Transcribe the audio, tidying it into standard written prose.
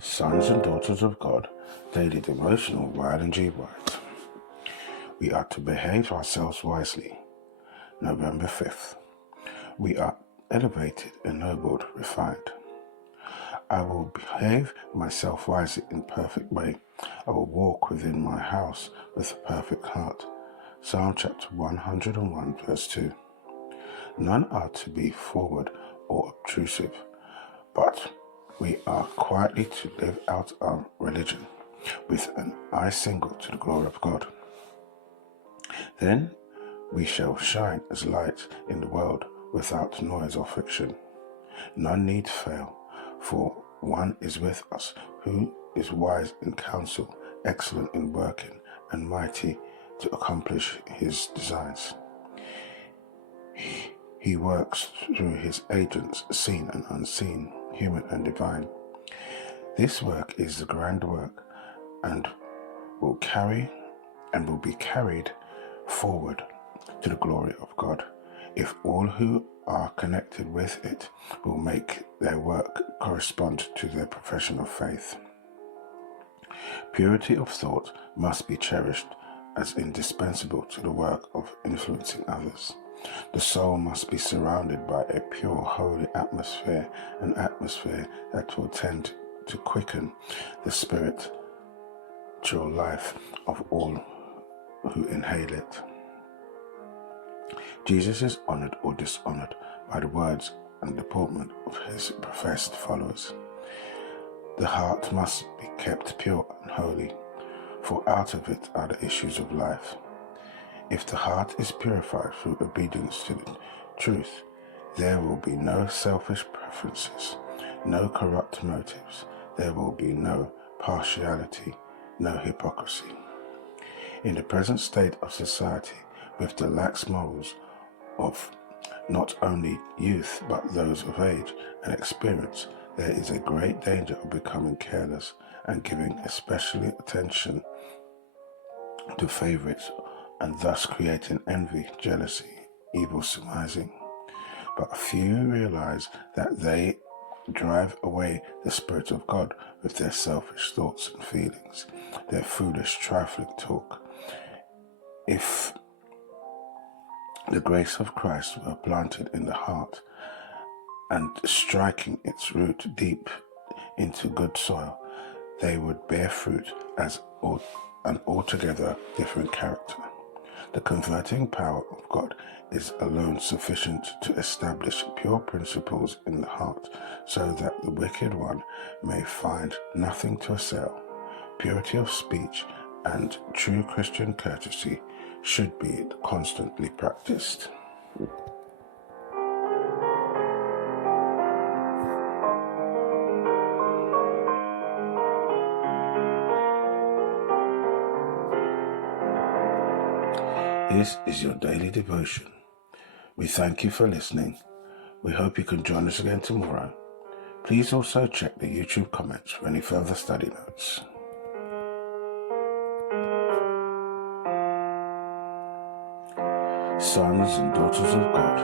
Sons and daughters of God, daily devotional, Ryan and G. White. We are to behave ourselves wisely. November 5th. We are elevated, ennobled, refined. I will behave myself wisely in perfect way. I will walk within my house with a perfect heart. Psalm chapter 101 verse 2. None are to be forward or obtrusive, but we are quietly to live out our religion with an eye single to the glory of God. Then we shall shine as lights in the world without noise or friction. None need fail, for one is with us who is wise in counsel, excellent in working, and mighty to accomplish his designs. He works through his agents, seen and unseen, human and divine. This work is the grand work and will be carried forward to the glory of God, if all who are connected with it will make their work correspond to their profession of faith. Purity of thought must be cherished as indispensable to the work of influencing others. The soul must be surrounded by a pure, holy atmosphere, an atmosphere that will tend to quicken the spiritual life of all who inhale it. Jesus is honored or dishonored by the words and deportment of his professed followers. The heart must be kept pure and holy, for out of it are the issues of life. If the heart is purified through obedience to the truth, there will be no selfish preferences, no corrupt motives, there will be no partiality, no hypocrisy. In the present state of society, with the lax morals of not only youth but those of age and experience, there is a great danger of becoming careless and giving especially attention to favorites, and thus creating envy, jealousy, evil surmising. But few realize that they drive away the Spirit of God with their selfish thoughts and feelings, their foolish, trifling talk. If the grace of Christ were planted in the heart and striking its root deep into good soil, they would bear fruit as an altogether different character. The converting power of God is alone sufficient to establish pure principles in the heart, so that the wicked one may find nothing to assail. Purity of speech and true Christian courtesy should be constantly practiced. This is your daily devotion. We thank you for listening. We hope you can join us again tomorrow. Please also check the YouTube comments for any further study notes. Sons and daughters of God,